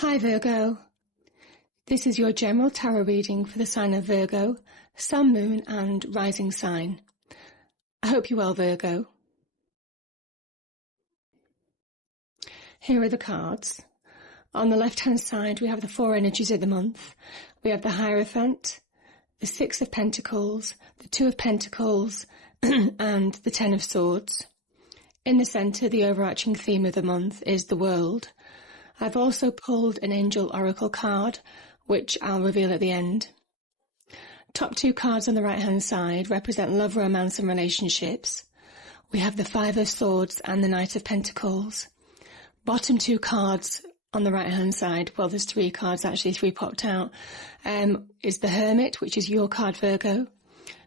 Hi Virgo, this is your general tarot reading for the sign of Virgo, Sun, Moon and Rising sign. I hope you're well, Virgo. Here are the cards. On the left-hand side we have the four energies of the month. We have the Hierophant, the Six of Pentacles, the Two of Pentacles and the Ten of Swords. In the centre, the overarching theme of the month is the world. I've also pulled an angel oracle card, which I'll reveal at the end. Top two cards on the right-hand side represent love, romance and relationships. We have the Five of Swords and the Knight of Pentacles. Bottom two cards on the right-hand side, well, there's three cards, actually, three popped out, is the Hermit, which is your card, Virgo,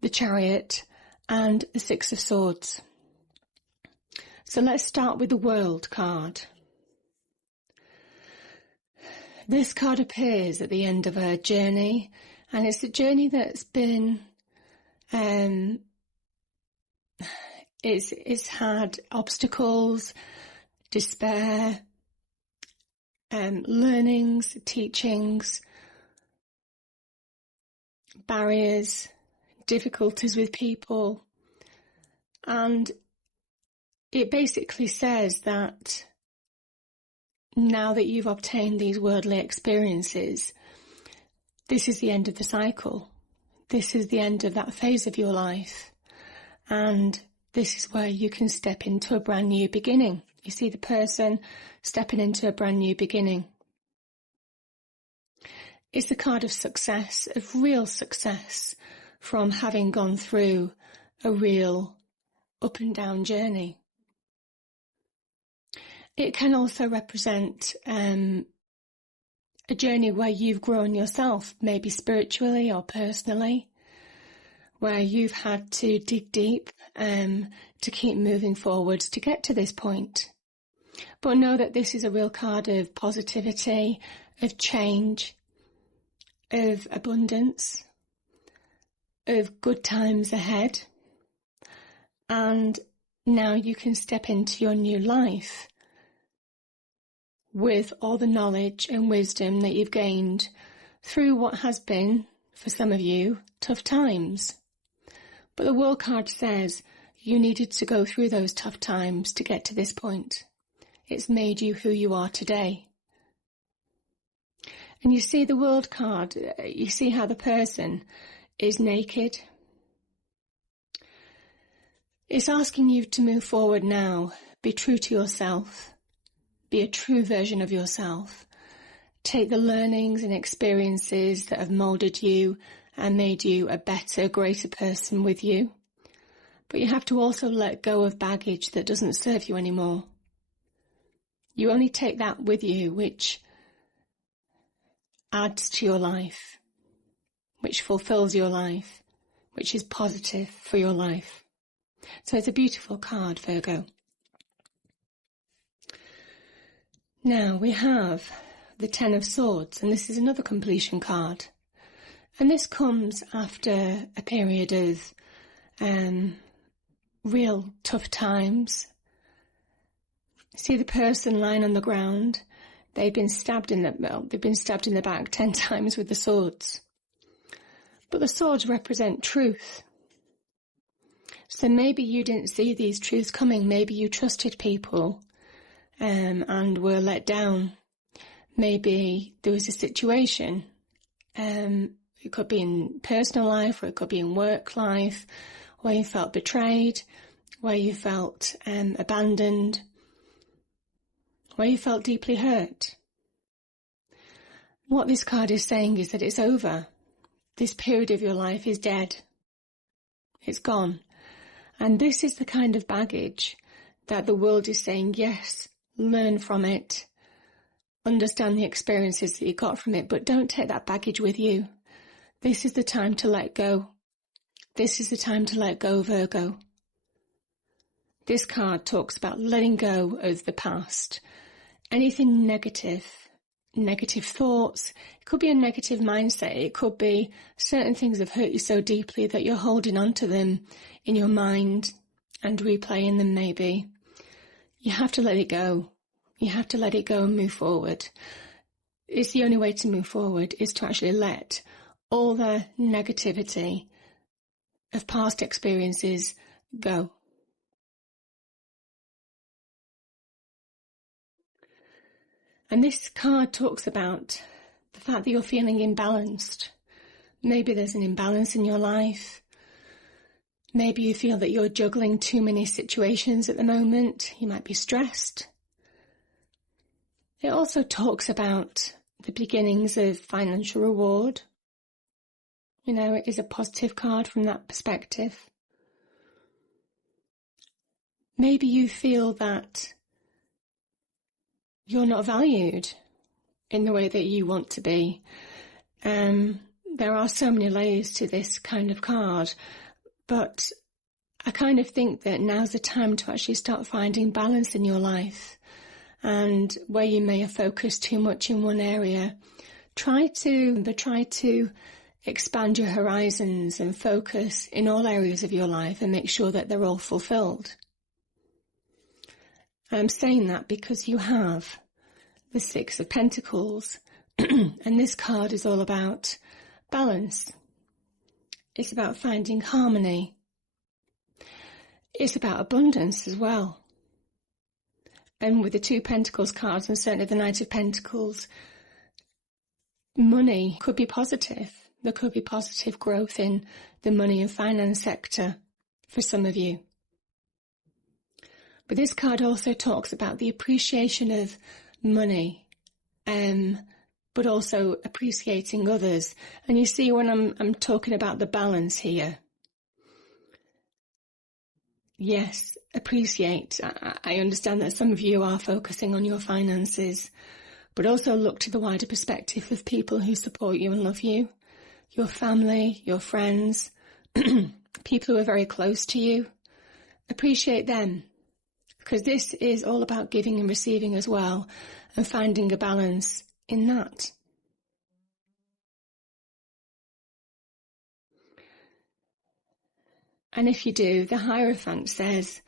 the Chariot, and the Six of Swords. So let's start with the World card. This card appears at the end of a journey, and it's a journey that's been, it's had obstacles, despair, learnings, teachings, barriers, difficulties with people, and it basically says that now that you've obtained these worldly experiences, this is the end of the cycle. This is the end of that phase of your life. And this is where you can step into a brand new beginning. You see the person stepping into a brand new beginning. It's the card of success, of real success, from having gone through a real up and down journey. It can also represent a journey where you've grown yourself, maybe spiritually or personally, where you've had to dig deep to keep moving forwards to get to this point. But know that this is a real card of positivity, of change, of abundance, of good times ahead. And now you can step into your new life with all the knowledge and wisdom that you've gained through what has been, for some of you, tough times. But the World card says you needed to go through those tough times to get to this point. It's made you who you are today. And you see the World card, you see how the person is naked. It's asking you to move forward now, be true to yourself. Be a true version of yourself. Take the learnings and experiences that have moulded you and made you a better, greater person with you. But you have to also let go of baggage that doesn't serve you anymore. You only take that with you which adds to your life, which fulfills your life, which is positive for your life. So it's a beautiful card, Virgo. Now we have the Ten of Swords, and this is another completion card. And this comes after a period of real tough times. See the person lying on the ground. They've been stabbed in the back 10 times with the swords. But the swords represent truth. So maybe you didn't see these truths coming. Maybe you trusted people and were let down. Maybe there was a situation, it could be in personal life or it could be in work life, where you felt betrayed, where you felt abandoned, where you felt deeply hurt. What this card is saying is that it's over. This period of your life is dead. It's gone. And this is the kind of baggage that the world is saying, yes, learn from it, understand the experiences that you got from it, but don't take that baggage with you. This is the time to let go. This is the time to let go, Virgo. This card talks about letting go of the past. Anything negative thoughts, it could be a negative mindset, it could be certain things have hurt you so deeply that you're holding on to them in your mind and replaying them maybe. You have to let it go. You have to let it go and move forward. it's the only way to move forward, is to actually let all the negativity of past experiences go. And this card talks about the fact that you're feeling imbalanced. Maybe there's an imbalance in your life. Maybe you feel that you're juggling too many situations at the moment. You might be stressed. It also talks about the beginnings of financial reward. You know, it is a positive card from that perspective. Maybe you feel that you're not valued in the way that you want to be. There are so many layers to this kind of card, but I kind of think that now's the time to actually start finding balance in your life. And where you may have focused too much in one area, try to expand your horizons and focus in all areas of your life and make sure that they're all fulfilled. I'm saying that because you have the Six of Pentacles, and this card is all about balance. It's about finding harmony. It's about abundance as well. And with the Two Pentacles cards, and certainly the Knight of Pentacles, money could be positive. There could be positive growth in the money and finance sector for some of you. But this card also talks about the appreciation of money, but also appreciating others. And you see, when I'm talking about the balance here, yes, appreciate. I understand that some of you are focusing on your finances, but also look to the wider perspective of people who support you and love you, your family, your friends, people who are very close to you. Appreciate them, because this is all about giving and receiving as well, and finding a balance in that. And if you do, the Hierophant says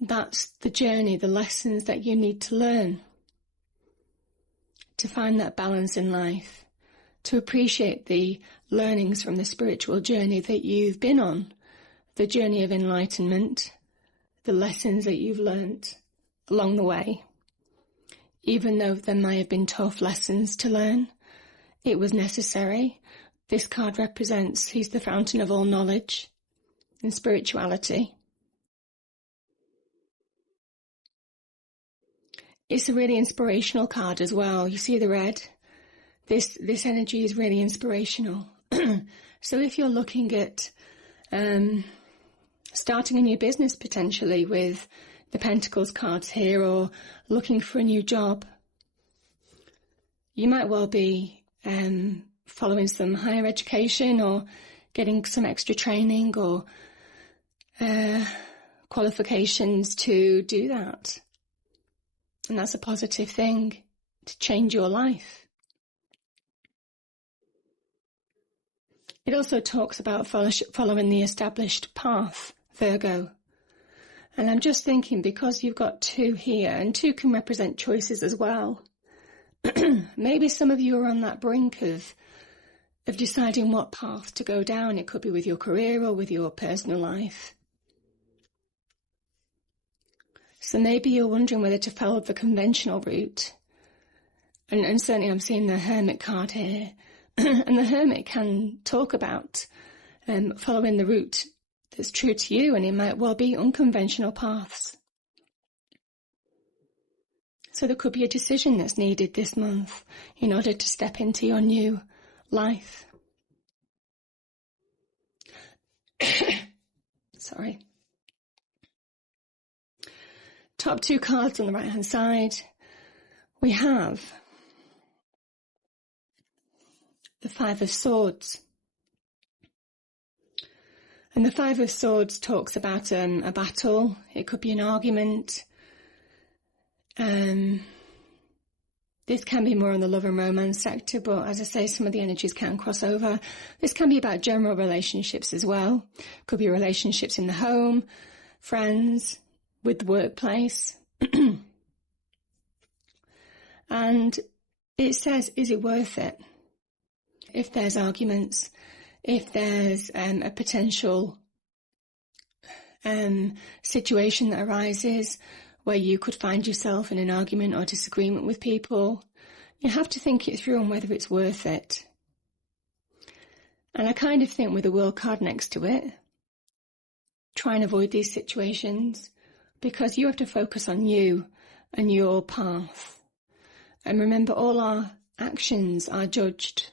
that's the journey, the lessons that you need to learn to find that balance in life, to appreciate the learnings from the spiritual journey that you've been on, the journey of enlightenment, the lessons that you've learnt along the way. Even though there may have been tough lessons to learn, it was necessary. This card represents, he's the fountain of all knowledge and spirituality. It's a really inspirational card as well. You see the red? This energy is really inspirational. So if you're looking at starting a new business potentially with the Pentacles cards here, or looking for a new job, you might well be following some higher education or getting some extra training or qualifications to do that. And that's a positive thing to change your life. It also talks about following the established path, Virgo. And I'm just thinking, because you've got two here, and two can represent choices as well, maybe some of you are on that brink of deciding what path to go down. It could be with your career or with your personal life. So maybe you're wondering whether to follow the conventional route. And certainly I'm seeing the Hermit card here. And the Hermit can talk about following the route that's true to you, and it might well be unconventional paths. So there could be a decision that's needed this month in order to step into your new life. Sorry. Top two cards on the right-hand side, we have the Five of Swords. And the Five of Swords talks about a battle. It could be an argument. This can be more in the love and romance sector, but as I say, some of the energies can cross over. This can be about general relationships as well. Could be relationships in the home, friends, with the workplace. And it says, is it worth it? If there's arguments, if there's a potential situation that arises where you could find yourself in an argument or disagreement with people, you have to think it through on whether it's worth it. And I kind of think with the World card next to it, try and avoid these situations, because you have to focus on you and your path. And remember, all our actions are judged.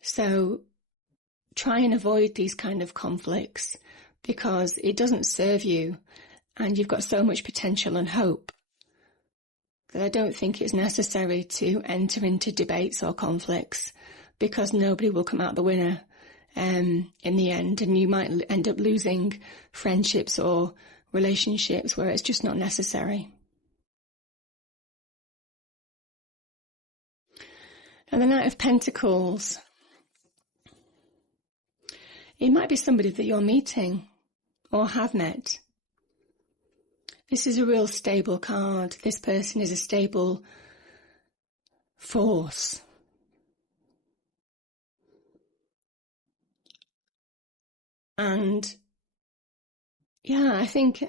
So try and avoid these kind of conflicts, because it doesn't serve you, and you've got so much potential and hope that I don't think it's necessary to enter into debates or conflicts, because nobody will come out the winner in the end, and you might end up losing friendships or relationships where it's just not necessary. And the Knight of Pentacles, it might be somebody that you're meeting or have met. This is a real stable card. This person is a stable force. And yeah, I think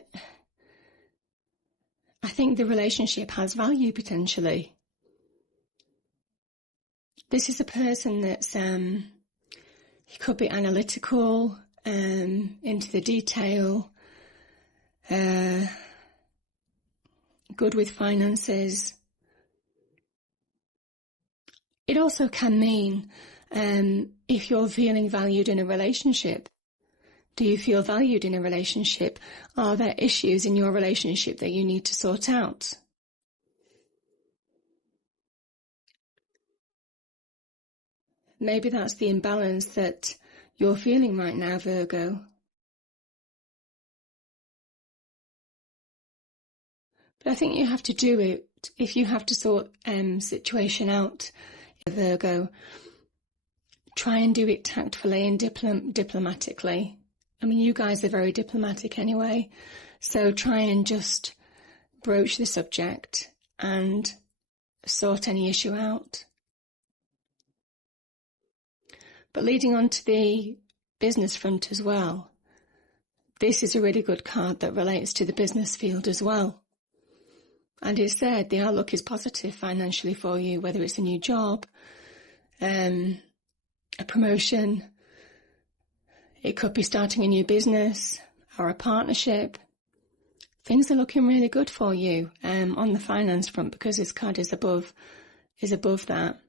the relationship has value potentially. This is a person that's he could be analytical, into the detail, good with finances. It also can mean if you're feeling valued in a relationship. Do you feel valued in a relationship? Are there issues in your relationship that you need to sort out? Maybe that's the imbalance that you're feeling right now, Virgo. But I think you have to do it. If you have to sort situation out, Virgo, try and do it tactfully and diplomatically. I mean, you guys are very diplomatic anyway, so try and just broach the subject and sort any issue out. But leading on to the business front as well, this is a really good card that relates to the business field as well. And it said the outlook is positive financially for you, whether it's a new job, a promotion. It could be starting a new business or a partnership. Things are looking really good for you on the finance front, because this card is above that.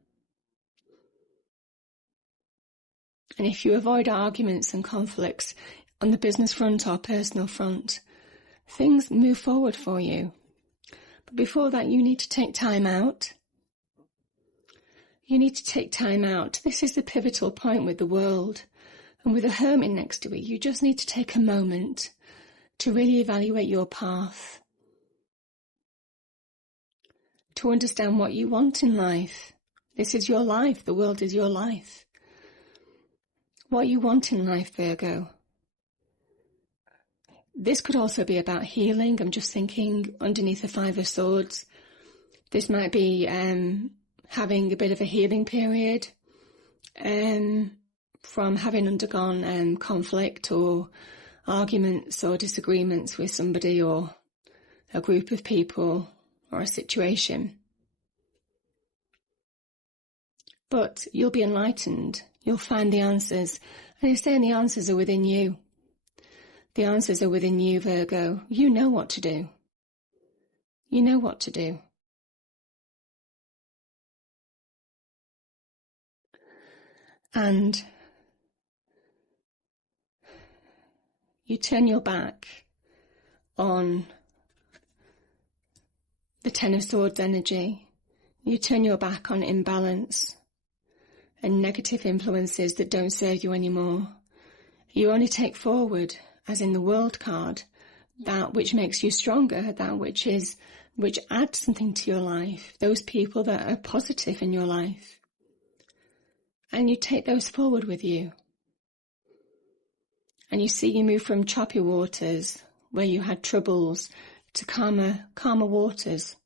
And if you avoid arguments and conflicts on the business front or personal front, things move forward for you. But before that, you need to take time out. You need to take time out. This is the pivotal point with the world. And with a Hermit next to it, you just need to take a moment to really evaluate your path, to understand what you want in life. This is your life. The world is your life. What you want in life, Virgo. This could also be about healing. I'm just thinking underneath the Five of Swords. This might be having a bit of a healing period from having undergone conflict or arguments or disagreements with somebody or a group of people or a situation. But you'll be enlightened. You'll find the answers. And it's saying the answers are within you. The answers are within you, Virgo. You know what to do. You know what to do. And you turn your back on the Ten of Swords energy. You turn your back on imbalance and negative influences that don't serve you anymore. You only take forward, as in the World card, that which makes you stronger, that which adds something to your life, those people that are positive in your life. And you take those forward with you. And you see you move from choppy waters, where you had troubles, to calmer waters.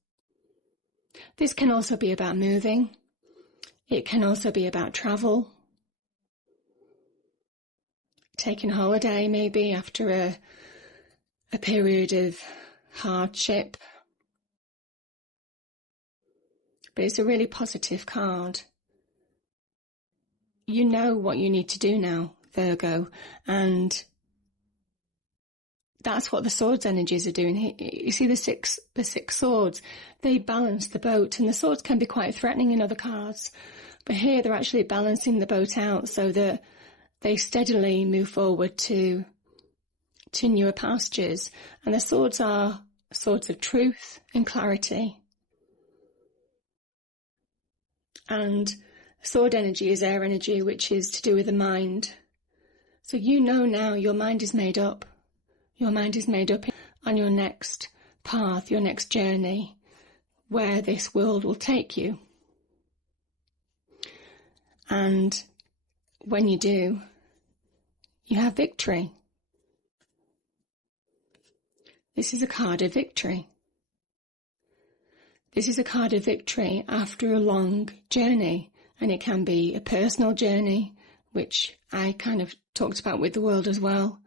This can also be about moving. It can also be about travel. Taking a holiday maybe after a period of hardship. But it's a really positive card. You know what you need to do now, Virgo, and that's what the swords energies are doing. You see the six swords, they balance the boat, and the swords can be quite threatening in other cards, but here they're actually balancing the boat out so that they steadily move forward to newer pastures. And the swords are swords of truth and clarity. And sword energy is air energy, which is to do with the mind. So you know now your mind is made up. Your mind is made up on your next path, your next journey, where this world will take you. And when you do, you have victory. This is a card of victory. This is a card of victory after a long journey, and it can be a personal journey, which I kind of talked about with the world as well.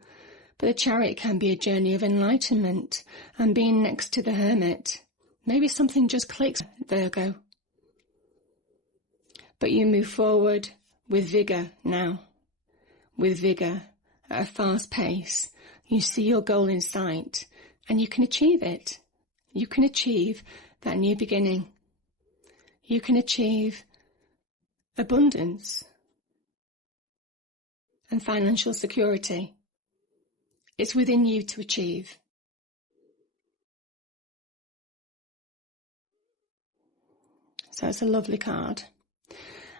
But the Chariot can be a journey of enlightenment and being next to the Hermit. Maybe something just clicks, Virgo. But you move forward with vigour now, with vigour at a fast pace. You see your goal in sight and you can achieve it. You can achieve that new beginning. You can achieve abundance and financial security. It's within you to achieve. So it's a lovely card.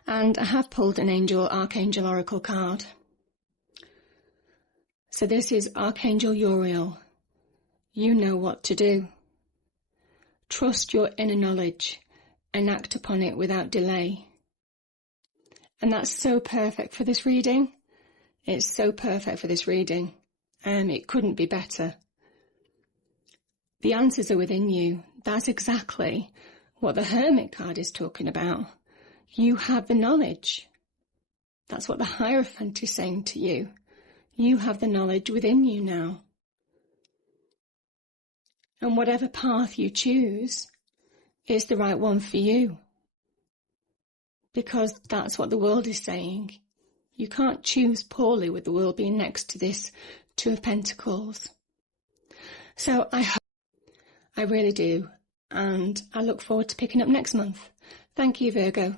And I have pulled an Archangel Oracle card. So this is Archangel Uriel. You know what to do. Trust your inner knowledge and act upon it without delay. And that's so perfect for this reading. It's so perfect for this reading. It couldn't be better. The answers are within you. That's exactly what the Hermit card is talking about. You have the knowledge. That's what the Hierophant is saying to you. You have the knowledge within you now. And whatever path you choose is the right one for you. Because that's what the world is saying. You can't choose poorly with the world being next to this Two of Pentacles. So I really do. And I look forward to picking up next month. Thank you, Virgo.